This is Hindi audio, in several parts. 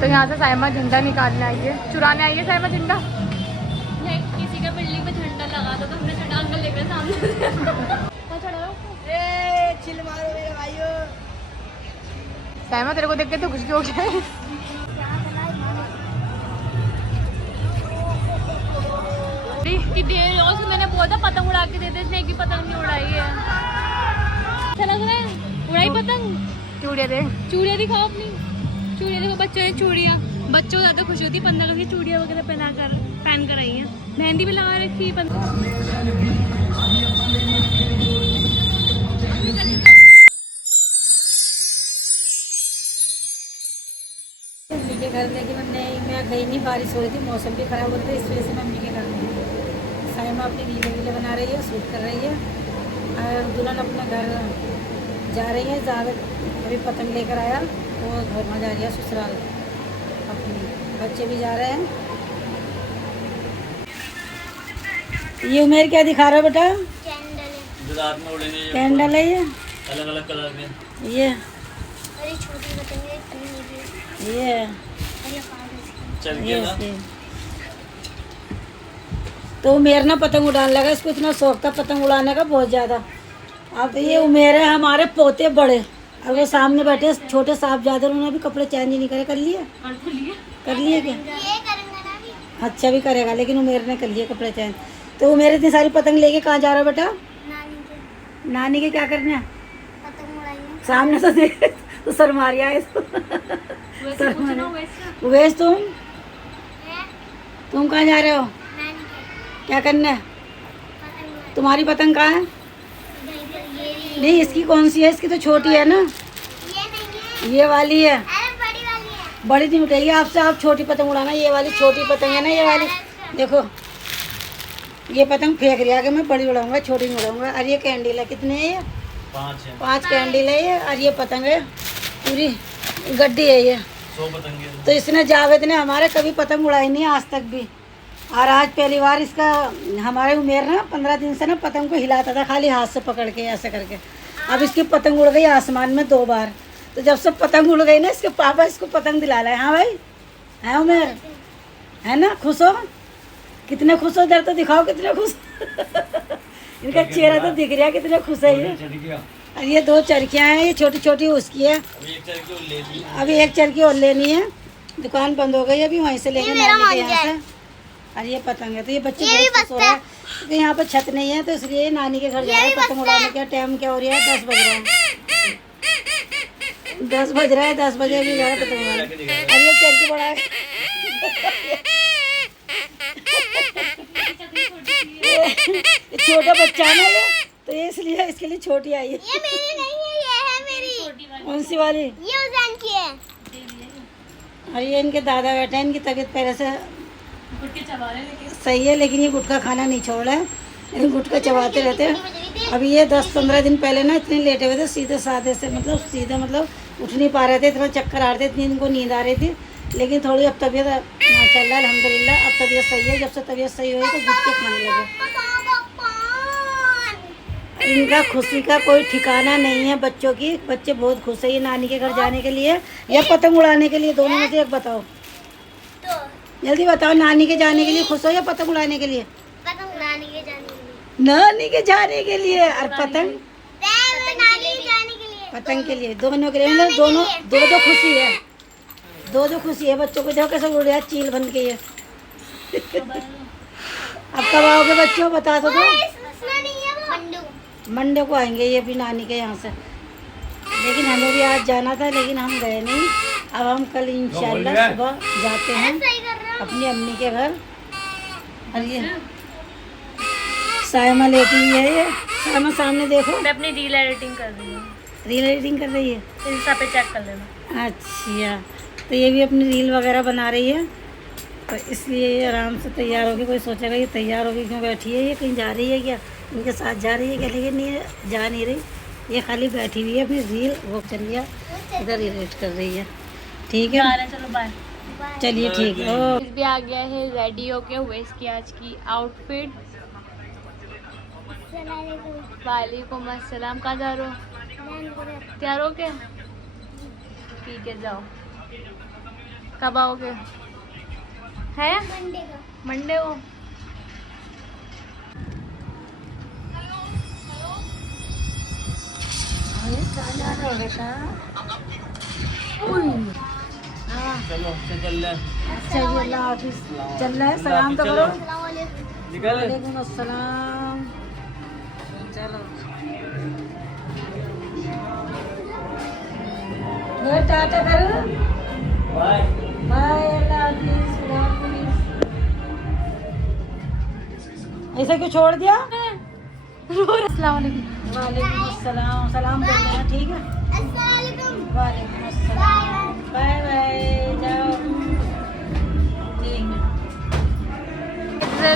तो यहाँ से साइमा झंडा निकालने आई है, चुराने आई है साइमा झंडा। किसी का बिल्डिंग पे झंडा लगा दो तो हमने झंडा अंकल लेकर सामने चिल मारो मेरे भाइयों। साइमा तेरे को देख के तो खुशी हो गया है। कि देर और मैंने बोला था पतंग उड़ा के देते, इसने एक भी पतंग नहीं उड़ाई है। अच्छा लग रहा है, उड़ाई पतंग। चूड़िया दे, चूड़िया दिखाओ अपनी, चूड़िया देखो। बच्चों ने चूड़िया, बच्चों को ज़्यादा खुशी होती है 15 लोग की चूड़िया वगैरह पहन कर आई है। मेहंदी भी लगा रखी है। मम्मी के घर, लेकिन मैं गई नहीं, बारिश हो रही थी, मौसम भी ख़राब हो रहा था, इस वजह से मम्मी के घर में। साइमा अपनी रीलें बना रही है, शूट कर रही है, और दुल्हन अपने घर जा रही है। जावेद अभी पतंग लेकर आया, वो घर में जा रही है ससुराल अपनी, बच्चे भी जा रहे हैं। ये उमेर क्या दिखा रहा है बेटा? कैंडल है, ये अलग अलग कलर के। ये छोटी पतंग ये तो उमेर ना पतंग उड़ाने लगा, इसको इतना शौक था पतंग उड़ाने का बहुत ज़्यादा। अब तो ये उमेर है हमारे पोते बड़े, अब वो सामने बैठे छोटे साहबजादे, उन्होंने भी कपड़े चेंज नहीं करे। कर लिए क्या? अच्छा भी करेगा, लेकिन उमेर ने कर लिए कपड़े चेंज। तो उमेर इतनी सारी पतंग लेके कहाँ जा रहा है बेटा? नानी के क्या करने हैं? सामने से देख तो शर्मा रहा है। उवैस तुम कहाँ जा रहे हो? क्या करना है? तुम्हारी पतंग कहाँ है? नहीं, इसकी कौन सी है? इसकी तो छोटी है ना, ये वाली है। बड़ी नहीं उठाइए आपसे, आप छोटी पतंग उड़ाना। ये वाली छोटी पतंग है ना, ये वाली देखो, ये पतंग फेंक रही है कि मैं बड़ी उड़ाऊंगा, छोटी नहीं उड़ाऊंगा। और ये कैंडल है, कितने है ये? 5 कैंडल है ये। और ये पतंग है पूरी गड्डी है ये। 100 पतंग है। तो इसने, जावेद ने हमारे कभी पतंग उड़ाई नहीं आज तक भी, और आज पहली बार इसका। हमारे उमेर ना 15 दिन से ना पतंग को हिलाता था खाली हाथ से पकड़ के ऐसे करके। अब इसकी पतंग उड़ गई आसमान में 2 बार। तो जब से पतंग उड़ गई ना, इसके पापा इसको पतंग दिला रहे हैं। हाँ भाई, है उमेर, है ना? खुश हो? कितने खुश हो? इधर तो दिखाओ कितने खुश। इनका चेहरा तो दिख रहा है कितने खुश है ये। और ये 2 चरखियाँ हैं, ये छोटी छोटी उसकी है। अभी एक चरखी और लेनी है, दुकान बंद हो गई अभी, वहीं से लेके नानी के यहाँ से। और ये पतंग है, तो ये बच्चे बहुत खुश हो रहे हैं क्योंकि यहाँ पर छत नहीं है, तो इसलिए नानी के घर जा रहे हैं पतंग उड़ाने का। टाइम क्या हो रहा है? 10 बज रहा है। 10 बज रहा है, 10 बजे अभी जा रहे हैं पतंग उड़ाने। और ये चरखी बड़ा है। छोटा बच्चा है ना ये, तो ये इसलिए इसके लिए छोटी आई है। ये मेरी नहीं है, ये है मेरी। कौन सी वाली? ये उजान की है। और ये इनके दादा बैठे हैं, इनकी तबीयत पहले से सही है, लेकिन ये गुटखा खाना नहीं छोड़ रहे हैं, लेकिन गुटखा चबाते रहते हैं। अभी ये 10-15 दिन पहले ना इतने लेटे हुए थे, सीधे साधे से, मतलब उठ नहीं पा रहे थे, इतना चक्कर आ रहे थे, इतनी इनको नींद आ रही थी। लेकिन थोड़ी अब तबीयत माशाल्लाह अल्हम्दुलिल्लाह अब तबीयत सही है। जब से तबीयत सही हुई तो गुटखे खाने लगे। इनका खुशी का कोई ठिकाना नहीं है बच्चों की। बच्चे बहुत खुश है ये नानी के घर जाने के लिए या पतंग उड़ाने के लिए, दोनों में से एक बताओ। जल्दी बताओ, नानी के जाने के लिए खुश हो या पतंग उड़ाने के लिए? पतंग नानी के जाने के लिए। नानी के जाने के लिए। और पतंग नानी के जाने के लिए। पतंग के लिए, दोनों के लिए। मतलब दोनों दो खुशी है, दो खुशी है बच्चों को। देखो कैसे उड़ रहा है चील बन के ये। अब कब आओगे बच्चों, बता दो। मंडे को आएंगे ये भी नानी के यहाँ से, लेकिन हमें भी आज जाना था लेकिन हम गए नहीं। अब हम कल इंशाल्लाह सुबह जाते हैं अपनी अम्मी के घर। और ये सायमा लेटी हुई है, ये सायमा सामने देखो। मैं अपनी रील एडिटिंग कर रही हूँ। रील एडिटिंग कर रही है, इंस्टा पे चेक कर लेना। अच्छा, तो ये भी अपनी रील वगैरह बना रही है, तो इसलिए ये आराम से तैयार होगी। कोई सोचेगा ये तैयार होगी क्यों बैठी है, ये कहीं जा रही है क्या, इनके साथ जा रही है क्या? लेकिन ये जा नहीं रही, ये खाली बैठी हुई है अपनी रील वो चल रही है, इधर एडिट कर रही है। ठीक है, चलो बाय। चलिए ठीक है। भी आ गया है रेडी होके हुए इसकी आज की आउटफिट। वालेकुम अस्सलाम। कहाँ जा रहे हो? तैयार हो क्या? ठीक है जाओ। कब आओगे? है मंडे को। चलो चल रहा है। अच्छा जी, अल्लाह हाफिज। चल रहा है, सलाम तो करो। निकल। वालेकुम अस्सलाम। चलो ये टाटा करो। बाय। बाय, अल्लाह हाफिज, खुदा हाफिज। ऐसा क्यों छोड़ दिया? अस्सलाम वालेकुम। वालेकुम अस्सलाम। सलाम कर देना, ठीक है? वालेकुम अस्सलाम। बाय बाय, जाओ। ठीक है।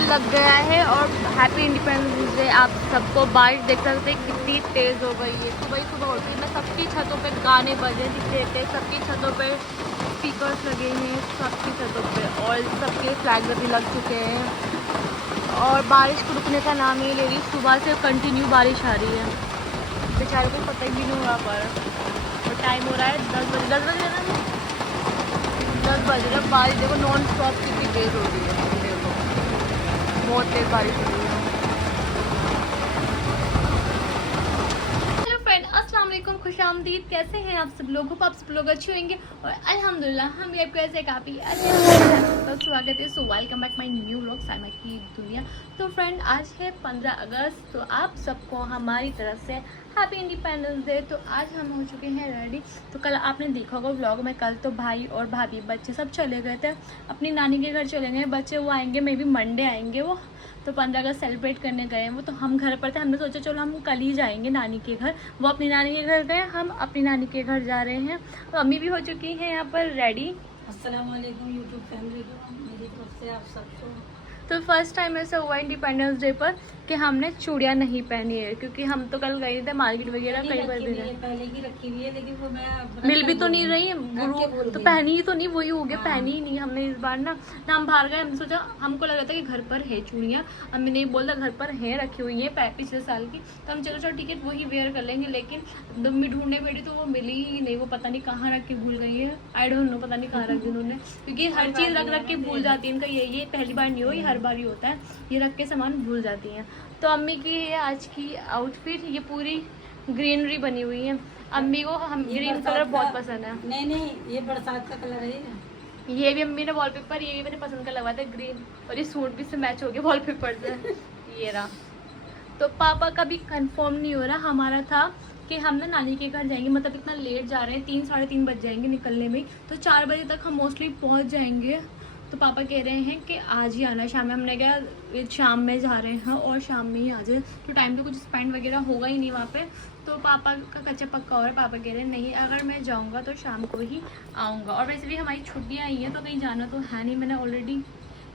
लग गया है और हैप्पी इंडिपेंडेंस डे। आप सबको बारिश देख सकते हैं कितनी तेज़ हो गई है। सुबह सुबह होती है, सबकी छतों पे गाने बजे दिखते थे, सबकी छतों पे स्पीकर्स लगे हैं, सबकी छतों पे, और सबके फ्लैग भी लग चुके हैं। और बारिश को रुकने का नाम नहीं ले रही, सुबह से कंटिन्यू बारिश आ रही है। बेचारे को पता ही नहीं हो रहा पर। और टाइम हो रहा है 10 बजे। 10 बजे ना, 10 बज रहे। बारिश देखो नॉन स्टॉप कितनी तेज़ हो रही है, देखो बहुत तेज़ बारिश हो रही है। हेलो फ्रेंड, अस्सलाम वालेकुम, खुशामदीद। कैसे हैं आप सब लोग? आप सब लोग अच्छे होंगे और अल्हम्दुलिल्लाह हम भी आपको ऐसे काफ़ी अच्छे हैं। स्वागत है। So welcome back my new vlog Saima की दुनिया। तो फ्रेंड, आज है 15 अगस्त, तो आप सबको हमारी तरफ से हैप्पी इंडिपेंडेंस डे। तो आज हम हो चुके हैं रेडी। तो कल आपने देखा होगा व्लॉग में, कल तो भाई और भाभी बच्चे सब चले गए थे अपनी नानी के घर, चले गए बच्चे। वो आएंगे, मे बी मंडे आएंगे वो। तो 15 अगस्त सेलिब्रेट करने गए हैं वो। तो हम घर पर थे, हमने सोचा चलो हम कल ही जाएंगे नानी के घर। वो अपनी नानी के घर गए, हम अपनी नानी के घर जा रहे हैं। तो अम्मी भी हो चुकी हैं यहाँ पर रेडी। अस्सलाम वालेकुम यूट्यूब फैमिली को, मेरी तरफ से आप सबको। तो फर्स्ट टाइम ऐसा हुआ इंडिपेंडेंस डे पर कि हमने चूड़ियाँ नहीं पहनी है, क्योंकि हम तो कल गए थे मार्केट वगैरह, कई बार भी गए। पहले की रखी हुई है, लेकिन वो मैं मिल भी तो नहीं रही गुरु, तो पहनी ही तो नहीं, वही हो गया, पहनी ही नहीं हमने इस बार ना हम बाहर गए। हमने सोचा, हमको लग रहा था कि घर पर है चूड़ियाँ, अम्मी ने बोला घर पर है, रखी हुई है पिछले साल की। तो हम चलो ठीक है वही वेयर कर लेंगे। लेकिन मम्मी ढूंढने बैठी तो वो मिली ही नहीं, वो पता नहीं कहाँ रख के भूल गई है। आई डोंट नो, पता नहीं कहाँ रख दी उन्होंने, क्योंकि हर चीज़ रख के भूल जाती है इनका। ये पहली बार नहीं हो, ये हर बार ही होता है, ये रख के सामान भूल जाती हैं। तो अम्मी की है आज की आउटफिट, ये पूरी ग्रीनरी बनी हुई है। अम्मी को हम ग्रीन कलर बहुत पसंद है। नहीं, ये बरसात का कलर है। ये भी अम्मी ने वॉलपेपर, ये भी मैंने पसंद का लगवाया था ग्रीन, और ये सूट भी से मैच हो गया वॉलपेपर से। ये रहा। तो पापा का भी कंफर्म नहीं हो रहा, हमारा था कि हम ना नानी के घर जाएंगे, मतलब इतना लेट जा रहे हैं, 3 साढ़े 3 बज जाएंगे निकलने में, तो 4 बजे तक हम मोस्टली पहुँच जाएंगे। तो पापा कह रहे हैं कि आज ही आना शाम में। हमने कहा शाम में जा रहे हैं और शाम में ही आ जाए, तो टाइम पे कुछ स्पेंड वगैरह होगा ही नहीं वहाँ पे। तो पापा का कच्चा पक्का हो रहा है, पापा कह रहे हैं नहीं, अगर मैं जाऊँगा तो शाम को ही आऊँगा। और वैसे भी हमारी छुट्टियाँ आई हैं, तो कहीं जाना तो है नहीं, मैंने ऑलरेडी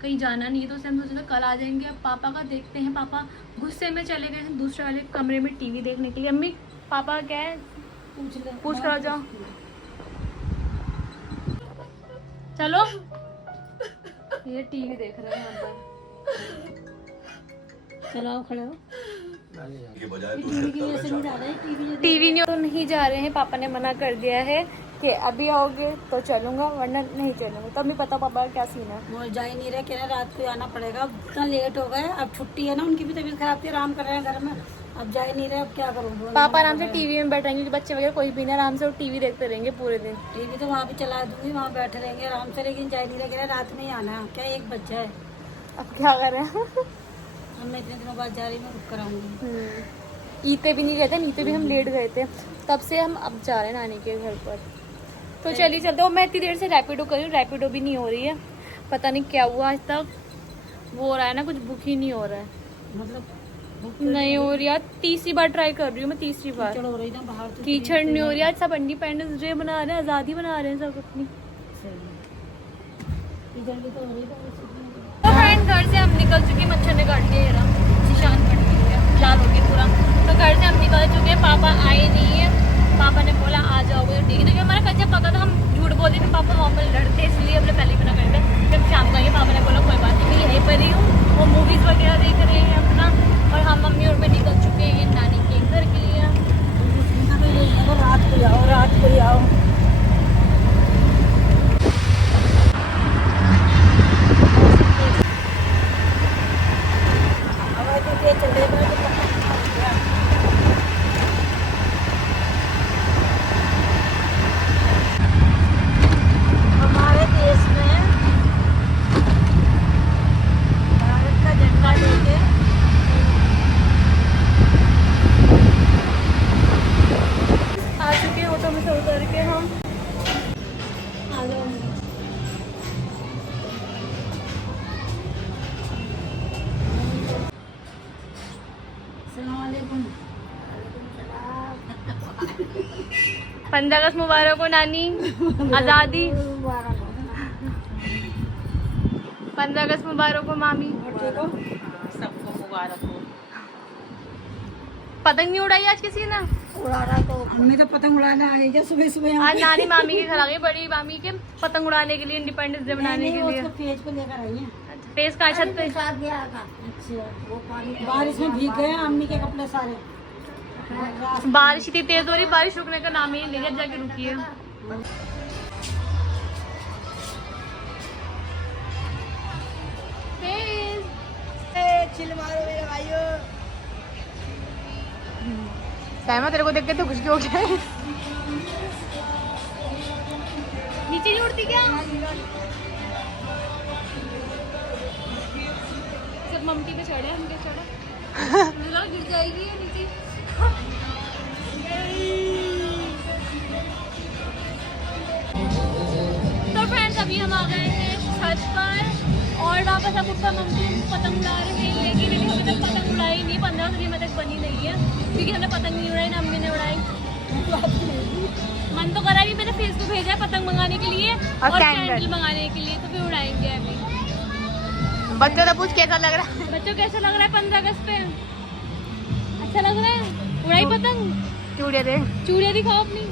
कहीं जाना नहीं है, तो उससे हम सोचे कल आ जाएंगे। अब पापा का देखते हैं, पापा गुस्से में चले गए हैं दूसरे वाले कमरे में टीवी देखने के लिए। अम्मी पापा क्या है पूछ कर आ जाओ, चलो। ये टीवी देख रहे हैं यहाँ पर। चलो आओ, खड़े हो। टीवी नहीं जा रहे हैं, पापा ने मना कर दिया है कि अभी आओगे तो चलूंगा, वरना नहीं चलूंगा। तो अभी पता पापा का क्या सीन है। वो जा ही नहीं रहे, कह रहे रात को आना पड़ेगा, अब इतना लेट हो गए, अब छुट्टी है ना, उनकी भी तबीयत खराब थी, आराम कर रहे हैं घर में, अब जा ही नहीं रहे, अब क्या करूँ। पापा आराम से टीवी में बैठेंगे, कि बच्चे वगैरह कोई भी नहीं, आराम से वो टीवी देखते रहेंगे पूरे दिन। टीवी तो वहाँ भी चला दूंगी, वहाँ बैठे रहेंगे आराम से, लेकिन जा ही नहीं रहे, कह रहे रात में ही आना है, क्या 1 बज जाए। अब क्या करें। अब मैं इतने दिनों बाद जा रही, मैं रुक कर आऊँगी। ईद पे भी नहीं गए थे, ईद पे भी हम लेट गए थे, तब से हम अब जा रहे हैं नानी के घर पर। तो चलिए चलते हो। मैं इतनी देर से रैपिडो कर रही हूँ, रैपिडो भी नहीं हो रही है, पता नहीं क्या हुआ आज तक। वो हो रहा है ना, कुछ बुक ही नहीं हो रहा है, मतलब नहीं हो रही यार। तीसरी बार ट्राई कर रही हूँ मैं, तीसरी बार। कीचड़ हो रही ना बाहर, तो कीचड़ नहीं हो रही आज। सब इंडिपेंडेंस डे मना रहे हैं, आज़ादी मना रहे हैं सब अपनी। कीचड़ भी तो हो रही है। तो फ्रेंड, घर से हम निकल चुके, मच्छर ने काट लिया, निशान पड़ गया, लाल हो गया पूरा। तो घर से हम निकल चुके हैं, पापा आए नहीं है। पापा ने बोला आ जाओगे तो ठीक है, क्योंकि हमारा कच्चा पका था, हम झूठ बोलते थे, पापा वहाँ पर लड़ते, इसलिए हमने पहले ही मना कर दिया। जब शाम को आएंगे, पापा ने बोला कोई बात नहीं, मैं यहीं पर ही हूँ, वो मूवीज़ वगैरह देख रहे हैं अपना, और हम मम्मी और मैं निकल चुके हैं नानी के घर के लिए। रात को आओ, रात को आओ। 15 अगस्त मुबारक हो नानी। आज़ादी 15 अगस्त मुबारक हो मामी। सबको मुबारक हो। पतंग नहीं उड़ाई आज किसी ने? उड़ा रहा तो हमने तो पतंग उड़ाने आए थे सुबह सुबह। आज नानी मामी के घर आ गई, बड़ी मामी के पतंग उड़ाने के लिए, इंडिपेंडेंस डे मनाने के लिए। पेज पे लेकर आई है। पेज का छत पे साथ गया था। अच्छा वो पानी बारिश में भीग गए अम्मी के कपड़े सारे। बारिश इतनी तेज हो रही, बारिश रुकने का नाम ही नहीं ले, जाके रुकी है। चिल मारो मेरे भाइयों। साइमा तेरे को देख के तो खुश हो गया। नीचे नहीं उड़ती क्या? सब ममटी पे चढ़े, हम क्या चढ़ा? मुझे लगा गिर जाएगी ये नीचे। तो फ्रेंड्स अभी हम आ गए हैं छत पर और वहाँ पर सब ऊपर मम्मी पतंग उड़ा रहे हैं, लेकिन अभी तक पतंग उड़ाई नहीं। 15 अगस्त तक बनी नहीं है क्योंकि हमने पतंग नहीं उड़ाई ना अम्मी ने उड़ाई। मन तो करा भी, मैंने फेसबुक भेजा है पतंग मंगाने के लिए और कैंडल मंगाने के लिए, तो फिर उड़ाएंगे अभी। बच्चों का पूछ कैसा लग रहा है? बच्चों कैसा लग रहा है 15 अगस्त पे? अच्छा लग रहा है? उड़ाई पतंग? चूड़िया दे, चूड़िया दिखाओ अपनी।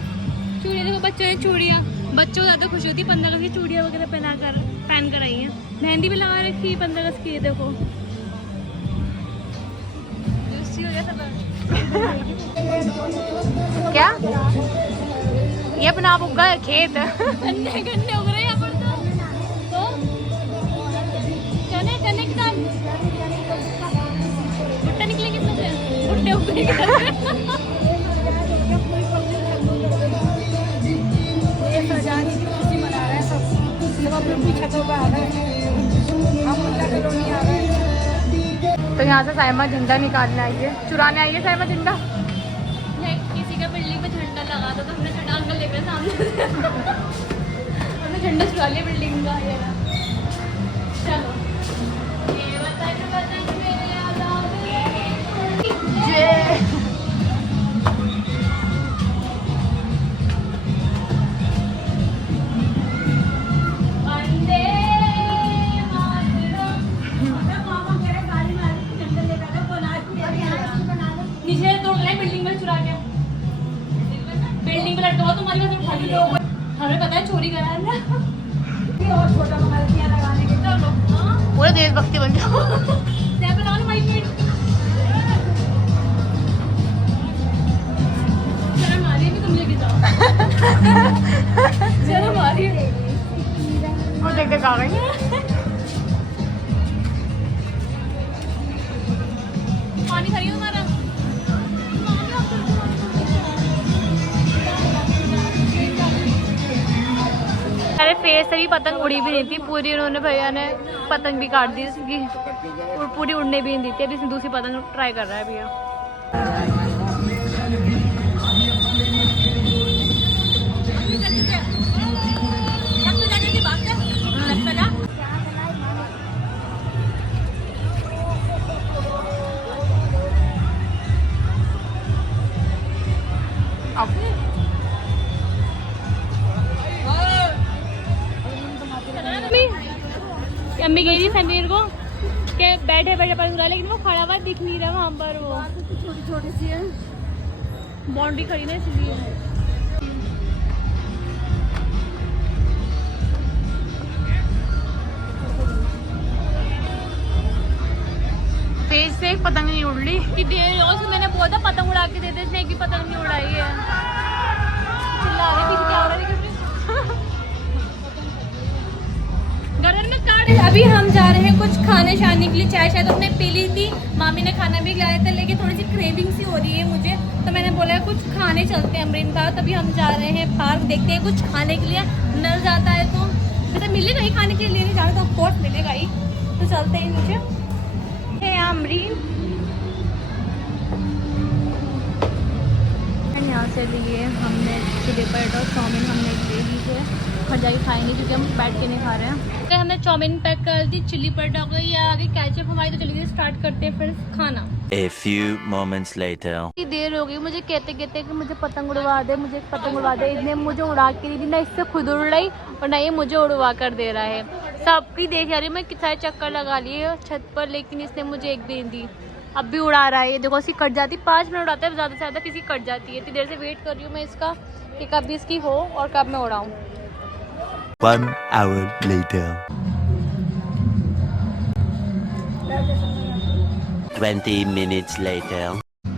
चूड़िया देखो, बच्चों ने चूड़िया, बच्चों ज़्यादा खुश होती है 15 अगस्त की चूड़िया वगैरह पहन कर आई है। मेहंदी भी लगा रखी है 15 अगस्त की, ये देखो जूसी हो गया सब। क्या ये अपना आप उगा है खेत? गन्ने गन्ने उग रहे हैं यहाँ पर तो चने चने की दाल, भुट्टा निकलेंगे इसमें से, भुट्टे उगेंगे। आजादी की खुशी मना रहे हैं सब अपनी छतों पर आ गए, हम उल्टा कॉलोनी आ गए। तो यहाँ से साइमा झंडा निकालने आई है, चुराने आई है साइमा झंडा। किसी का बिल्डिंग पे झंडा लगा था तो हमने झंडा अंकल लेकर सामने हमने झंडा चुरा लिया बिल्डिंग का। ये ना चलो ये बताइए मेरे आजादी जय वंदे मातरम। नीचे तोड़ रहे बिल्डिंग में चुरा के, बिल्डिंग में लटका हुआ तुम्हारी वजह से उठा लिया। हमें पता है चोरी करा है और छोटा मोबाइल लगाने के। चलो पूरे देशभक्ति बन जाओ। शर्म आ रही है, तुम लेके जाओ। शर्म आ रही है। और देख देख आ गई। पानी खरीदो तुम्हारा। अरे फेस से भी पतंग उड़ी भी नहीं थी पूरी, उन्होंने भैया ने पतंग भी काट दी इसकी, और पूरी उड़ने भी नहीं दी थी। अभी इसने दूसरी पतंग ट्राई कर रहा है भैया। अम्मी कह रही समीर को कि बैठे बैठे पर उड़ा, लेकिन वो खड़ा हुआ दिख नहीं रहा वहाँ पर। वो छोटी छोटी सी है, बाउंड्री खड़ी ना इसलिए। फेस से एक पतंग नहीं उड़ ली। कि देर और से मैंने बोला था पतंग उड़ा के देते, इसने एक भी पतंग नहीं उड़ाई है। चिल्ला रही थी क्या हो रहा है गर्दन में काट। अभी हम जा रहे हैं कुछ खाने शाने के लिए। चाय शायद उसने पी ली थी, मामी ने खाना भी खिलाया था, लेकिन थोड़ी सी क्रेविंग सी हो रही है मुझे, तो मैंने बोला कुछ खाने चलते हैं अमरीन का। तभी हम जा रहे हैं पार्क, देखते हैं कुछ खाने के लिए मिल जाता है तो मतलब मिलेगा ही, खाने के लिए नहीं जाना तो ऑफकोर्स मिलेगा ही। तो चलते हैं नीचे। अमरीन यहाँ से लिए हमने चिली पराठा और चाउमीन हमने ले ली है, घर जाके खाएंगे क्योंकि हम बैठ के नहीं खा रहे हैं। तो हमने चाउमीन पैक कर दी, चिली पराठा हो गई, या आगे कैचअप हमारी तो चली गई। स्टार्ट करते हैं फिर खाना। A few moments later. इतनी देर हो गई मुझे कहते कहते कि मुझे पतंग उड़वा दे, मुझे पतंग उड़वा दे। इसने मुझे उड़ा के दी, ना इससे खुद उड़ रही और ना ये मुझे उड़वा कर दे रहा है। सबकी देख रही मैं कितना चक्कर लगा लिए छत पर, लेकिन इसने मुझे एक भी नहीं दी। अब भी उड़ा रहा है ये, देखो इसकी कट जाती, 5 मिनट उड़ाता है ज़्यादा से ज़्यादा, किसी कट जाती है। इतनी देर से वेट कर रही हूँ मैं इसका कि कब भी इसकी हो और कब मैं उड़ाऊँ। 1 hour later. 20 minutes later.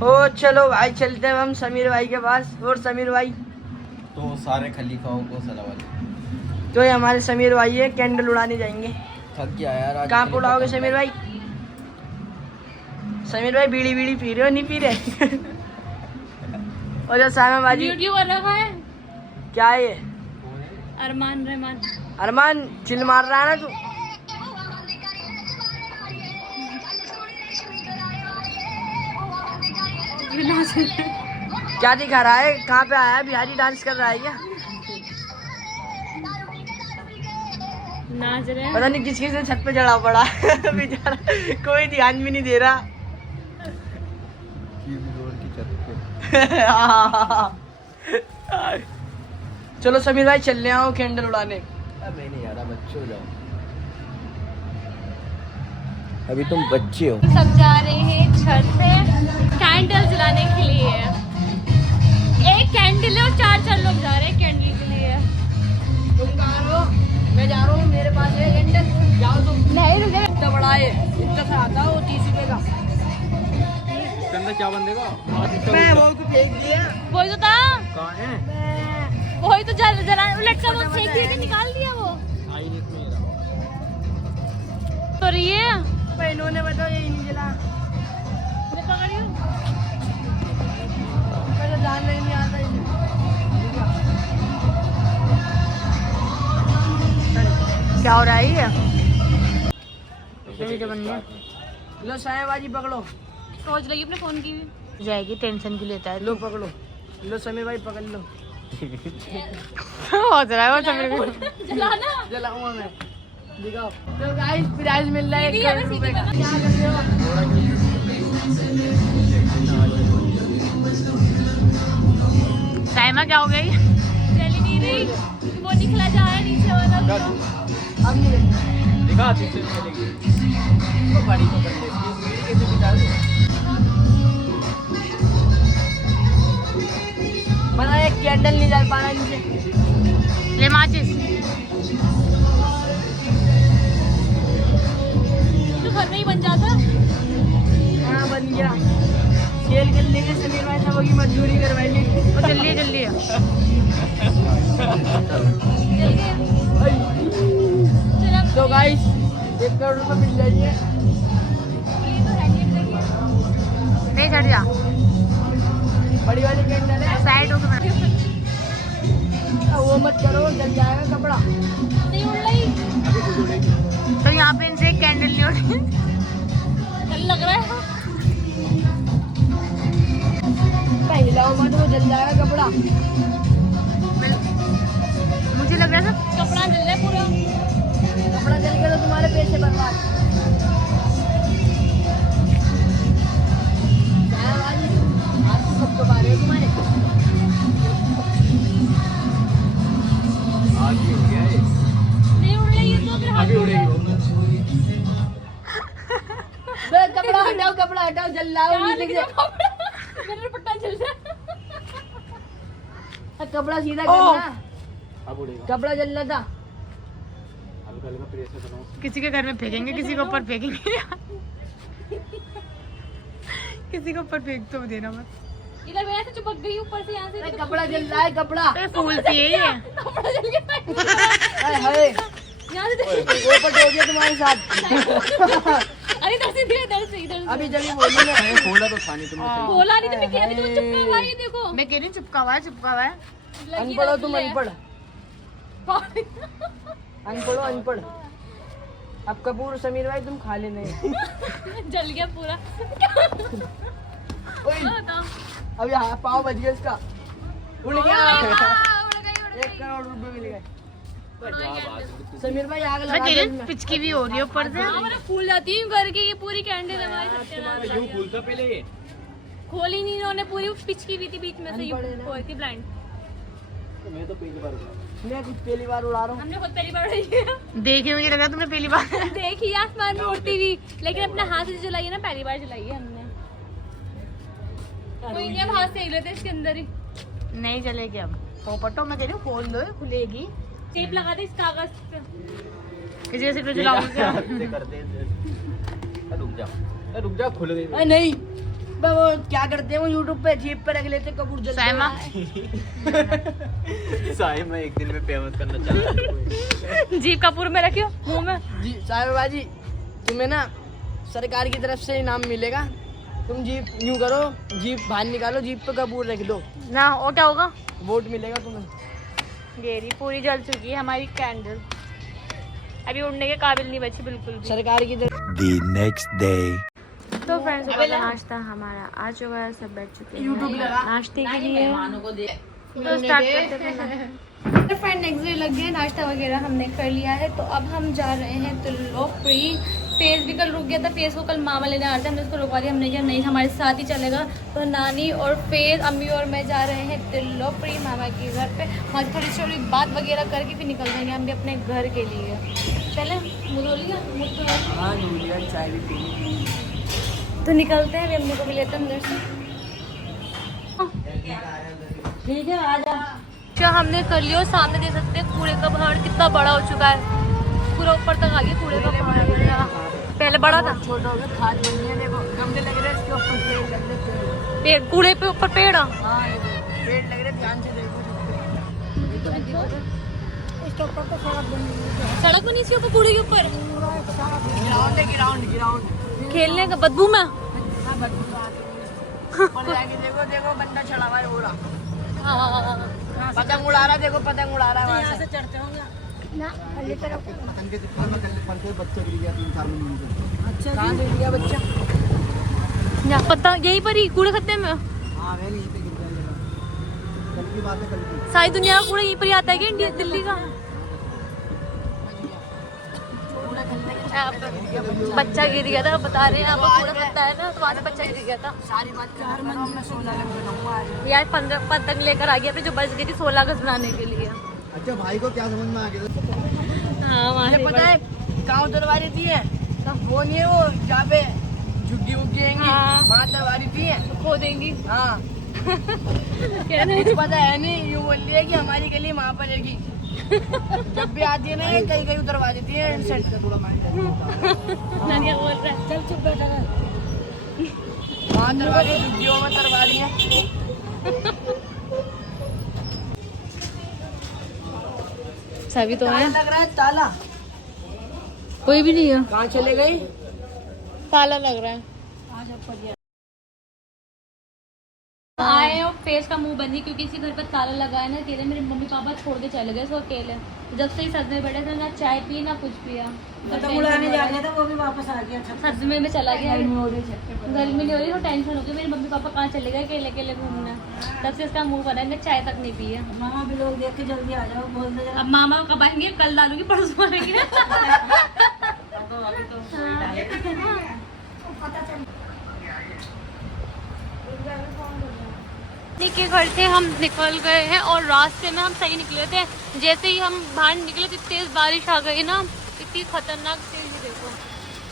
ओ चलो भाई चलते हैं हम समीर भाई के पास। और समीर भाई तो सारे खलीफाओं को सलाम अलैकुम। तो ये हमारे समीर भाई है, कैंडल उड़ाने जाएंगे। थक गया यार आज। कहाँ पे उड़ाओगे समीर भाई? समीर भाई बीड़ी बीड़ी पी रहे हो नहीं पी रहे? और जो सामा बाजी वीडियो कर रखा है क्या है ये? अरमान रहमान। अरमान चिल मार रहा है ना तू? क्या दिखा रहा है? कहाँ पे आया है? बिहारी डांस कर रहा है क्या? नाच रहे हैं। पता नहीं किस किस ने छत पे चढ़ा पड़ा बेचारा, कोई ध्यान भी नहीं दे रहा। चलो समीर भाई चल ले आओ कैंडल उड़ाने। मैं नहीं यार, बच्चे हो जाओ, अभी तुम बच्चे हो। सब जा रहे हैं छत पे कैंडल जलाने के लिए। एक कैंडल है और 4 लोग जा रहे हैं कैंडल के लिए। तुम कहाँ हो? मैं जा रहा हूँ, मेरे पास है कैंडल। जाओ तुम। नहीं रुके। इतना बड़ा है, इतना सा आता है वो 30 रुपए का। इसके अंदर क्या बंदेगा? मैं वो तो फेंक दिया। वही तो था, कहाँ है? वही तो जला लटका वो फेंक दिया कि निकाल दिया वो। आई नहीं इसमें। तो रही है इन्होंने बताओ यही नहीं जला। मैं पकड़ी हूँ। मुझे जान नहीं आता है। क्या हो रहा है ये? लो साहेबाजी पकड़ो। सोच लगी अपने फोन की भी। जाएगी, टेंशन क्यों लेता है? लो पकड़ो। लो समीर भाई पकड़ लो। हो रहा है वो समीर को। जलाना जलाऊंगा मैं। दिखाओ। तो गाइस प्राइज मिल रहा है 1 करोड़ रुपए का। क्या कर रहे हो? साइमा क्या हो गई? चली नहीं रही, वो निकला जा रहा है नीचे वाला। अब नहीं देखेंगे। दिखा पीछे चलेगी तो बड़ी तो कर ले इसकी कैसे बिता दे। बना एक कैंडल नहीं जल पा रहा नीचे। ले माचिस। तो घर में ही बन जाता। हाँ बन गया। खेल खेल लेके समीर भाई सब की मजदूरी करवाएंगे। और जल्दी जल्दी तो गाइस 1 करोड़ रुपए मिल जाएंगे। नहीं चढ़ जा, बड़ी वाली कैंडल है। साइड हो गया। वो मत करो, जल जाएगा कपड़ा। नहीं उड़ रही, तो यहाँ पे इनसे एक कैंडल नहीं उठी। लग रहा है। हिलाओ मत, वो जल जाएगा कपड़ा। मुझे लग रहा था कपड़ा जल रहा है पूरा। कपड़ा जल गया तो तुम्हारे पैसे बर्बाद। आज सब तो बारे तुम्हारे। आगे हो गया ये। नहीं उड़ रही है तो फिर अभी उड़ेगी वो। कपड़ा हटाओ, कपड़ा हटाओ, जल लाओ नीचे से। मेरा दुपट्टा जल रहा है। कपड़ा सीधा करना। अब उड़ेगा। कपड़ा जल रहा था। अब कल का प्रेशर बनाओ। किसी के घर में फेंकेंगे, किसी के ऊपर फेंकेंगे। किसी के ऊपर फेंक तो देना मत। इधर मैं ऐसे चिपक गई ऊपर से, यहाँ से अरे कपड़ा जल रहा है, कपड़ा। अरे फूल सी है ये। कपड़ा जल गया। हाय यहाँ से पोपट हो गया तुम्हारे साथ। अरे इधर से इधर से अभी जल्दी बोली ना। खोला तो था नहीं तुमने सही। बोला नहीं तो मैं कह रही थी वो चिपका हुआ है, ये देखो। मैं कह रही हूँ चिपका हुआ है, चिपका हुआ है। अनपढ़ हो तुम, अनपढ़। अनपढ़ हो, अनपढ़। अब कपूर समीर भाई तुम खा लेने। जल गया पूरा। ओए, अब यहाँ पाव बच गया इसका। उड़ गया। 1 करोड़ रुपए मिल गए। समीर भाई आग मैं लगा कह दो रही हूँ पिचकी भी हो रही है ऊपर से। हाँ, मतलब फूल जाती है घर की, ये पूरी कैंडल हमारी सत्यानाश हो यूं गया। खुलता पहले ये। खोली नहीं इन्होंने, पूरी पिचकी हुई थी बीच में से, यूं खोई थी ब्लाइंड। मैं तो पहली बार हुआ। मैं कुछ पहली बार उड़ा रहा हूँ। हमने खुद पहली बार उड़ाई है। देखी मुझे लगा तुमने पहली बार। देखी आसमान में उड़ती हुई, लेकिन अपने हाथ से जलाई है ना, पहली बार जलाई है हमने। कोई नहीं, हम हाथ सेक लेते इसके अंदर ही। नहीं चलेगी अब पोपटो, मैं कह रही हूँ खोल दो खुलेगी। टेप लगा दे इस कागज पे। किसी जैसे कुछ लाऊंगी क्या? ऐसे करते हैं। रुक जा खुल गई। अरे नहीं, मैं वो क्या करते हैं, वो यूट्यूब पे जीप पे रख लेते कपूर जलते साइमा साहिब मैं एक दिन में पेमेंट करना चाहता हूँ। जीप कपूर में रखियो मुंह में। जी साहिब बाजी, तुम्हें ना सरकार की तरफ से इनाम मिलेगा। तुम जीप यूं करो, जीप बाहर निकालो, जीप पे कपूर रख दो, ना और क्या होगा? वोट मिलेगा तुम्हें। गेरी पूरी जल चुकी है हमारी कैंडल, अभी उड़ने के काबिल नहीं बची बिल्कुल भी। सरकार की तरफ The next day. तो फ्रेंड्स सुबह का नाश्ता हमारा आ चुका है, सब बैठ चुके हैं नाश्ते के लिए। तो स्टार्ट करते हैं। तो फ्रेंड नेक्स्ट डे लग गया, नाश्ता वगैरह हमने कर लिया है, तो अब हम जा रहे हैं त्रिलोकपुरी। फेस भी कल रुक गया था, फेस को कल मामा लेने आ रहे थे, हमने उसको रुकवा दिया। हमने कहा नहीं हमारे साथ ही चलेगा, तो नानी और फेस, अम्मी और मैं जा रहे हैं त्रिलोकपुरी मामा के घर पे। वहाँ थोड़ी थोड़ी बात वगैरह करके फिर निकल जाएंगे हम भी अपने घर के लिए। चले मुँह धो लिया, मुँह तो चाय भी पी। तो निकलते हैं, अभी अम्मी को भी लेते हैं अंदर से। ठीक है, आ जा। जो हमने कर लिया, सामने देख सकते हैं कूड़े का पहाड़ कितना बड़ा हो चुका है, पूरा ऊपर तक आ गया कूड़े का पहाड़। पहले बड़ा था, छोटा हो गया, खाद बन गया। देखो गमले लग रहे हैं इसके ऊपर, पेड़ लग रहे हैं। पेड़ कूड़े पे ऊपर पेड़। हाँ पेड़ लग रहे, ध्यान से देखो। इसके ऊपर तो सड़क बन गई है। सड़क बनी इसके ऊपर, कूड़े के ऊपर ग्राउंड है, ग्राउंड खेलने का बदबू में। ऊपर जाके देखो, देखो बंदा चढ़ा हुआ है हो रहा, पतंग उड़ा रहा है। देखो पतंग उड़ा रहा है, वहाँ से चढ़ते होंगे ना। अच्छा कहाँ गिर गया बच्चा? या पता यहीं पर ही कूड़े खत्ते में। सारी दुनिया का कूड़ा यहीं पर ही आता है क्या, इंडिया दिल्ली का? बच्चा गिर गया था, बता रहे हैं आपको, कूड़ा खत्ता है ना, तो वहाँ से बच्चा गिर गया था। सारी बात 4 महीने में 16 लग गया। यार 15 पतंग लेकर आ गया फिर, जो बच गई थी 16 अगस्त बनाने के लिए। अच्छा भाई को क्या समझ में आ गया? हाँ वहाँ मुझे पता है गाँव दरबारी थी है, वो नहीं है वो जहाँ पे झुग्गी उग्गी आएंगी, हाँ। वहाँ दरबारी थी है, खो देंगी। हाँ। क्या नहीं? कुछ पता है नहीं, यूँ बोल रही है कि हमारी गली वहाँ पर रहेगी। जब भी आती है ना, ये कहीं कहीं उतरवा देती है सेट का थोड़ा माइंड। नानिया बोल रहा है चल चुप बैठा रह। वहाँ दरबारी झुग्गियों में दरबारी है। सभी तो है, लग रहा है ताला, कोई भी नहीं है। कहाँ चले गई? ताला लग रहा है। आए और फेस का मुंह बंदी, क्योंकि इसी घर पर ताला लगा है ना। अकेले मेरे मम्मी पापा छोड़ के चले गए, सो अकेले जब से ही सदमे बैठे थे, ना चाय पी ना कुछ पिया। पतंग उड़ाने जा रहे थे, वो भी वापस आ गया था। सदमे में चला गया, गर्मी नहीं हो रही तो टेंशन हो गई। मेरे मम्मी पापा कहाँ चले गए अकेले अकेले घूमने, तब से इसका मुंह बना है, चाय तक नहीं पी है। मामा भी लोग देख के जल्दी आ जाओ, बोल दे। अब मामा कब आएंगे? कल डालूंगी, परसों आएंगे। के घर से हम निकल गए हैं और रास्ते में हम सही निकले थे। जैसे ही हम बाहर निकले तो तेज बारिश आ गई ना, इतनी खतरनाक तेज। देखो,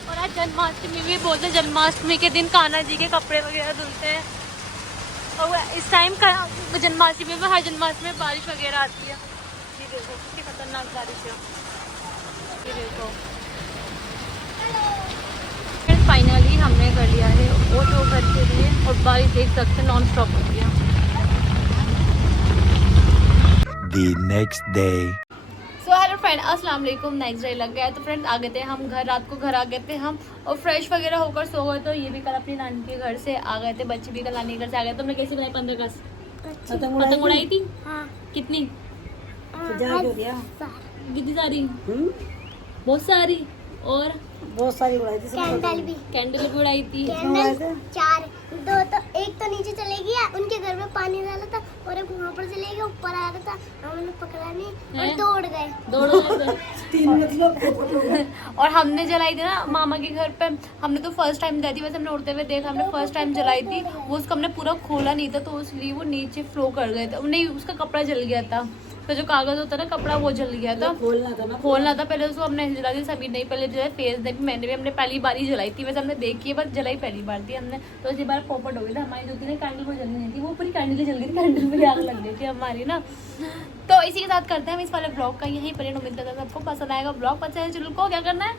और आज जन्माष्टमी भी बोलते हैं, जन्माष्टमी के दिन कान्हा जी के कपड़े वगैरह धुलते हैं। और इस टाइम का जन्माष्टमी में, हर जन्माष्टमी में बारिश वगैरह आती है। ये देखो कितनी खतरनाक बारिश है, ये देखो। फाइनली हमने कर लिया है ऑटो घर के लिए, और बारिश देख सकते हैं नॉन स्टॉप हो गया। The next day. So hello friend, अस्सलाम वालेकुम। नेक्स्ट डे लग गया, तो फ्रेंड आ गए थे हम घर, रात को घर आ गए थे हम, और फ्रेश वगैरह होकर सो गए। तो ये भी कल अपनी नानी के घर से आ गए थे, बच्चे भी कल नानी के घर से आ गए। तो हमने कैसे बनाई 15 अगस्त? पतंग उड़ाई थी। हाँ। कितनी? कितनी सारी? बहुत सारी। और बहुत सारी उड़ाई थी, कैंडल भी उड़ाई थी। 4 दो तो एक तो नीचे चले गया, उनके घर में पानी डाला था, और एक वहाँ पर चले गया, ऊपर आ रहा था, हमने पकड़ा नहीं और दौड़ गए। तीन मतलब और हमने जलाई थी ना मामा के घर पे, हमने तो फर्स्ट टाइम जलाई थी, वैसे हमने उड़ते हुए देखा, हमने फर्स्ट टाइम जलाई थी वो, उसको हमने पूरा खोला नहीं था तो इसलिए वो नीचे फ्लो कर गए थे, नहीं उसका कपड़ा जल गया था, तो जो कागज होता है ना कपड़ा वो जल गया था, खोलना था पहले उसको हमने जला दी, सभी नहीं पहले जलाए, फेस देख मैंने भी हमने पहली बार ही जलाई थी, वैसे हमने देखी है बस जलाई पहली बार थी हमने, तो इसी बार पोपट हो गई था हमारी, जो थी ना कैंडल वो जलनी नहीं थी, वो पूरी कैंडल जल गई थी, कैंडल पे आग लग गई थी हमारी ना। तो इसी के साथ करते हैं हम इस वाले ब्लॉग का यहीं पर, उम्मीद करता है सबको पसंद आएगा ब्लॉग, पसंद है चैनल को क्या करना है,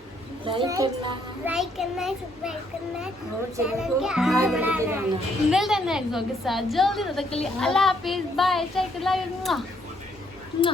लाइक करना है, सब्सक्राइब करना है, चैनल के आगे बढ़ाना है। मिलते हैं नेक्स्ट ब्लॉग के साथ जल्दी, तब तक के लिए अल्लाह हाफिज, bye, take care, love you.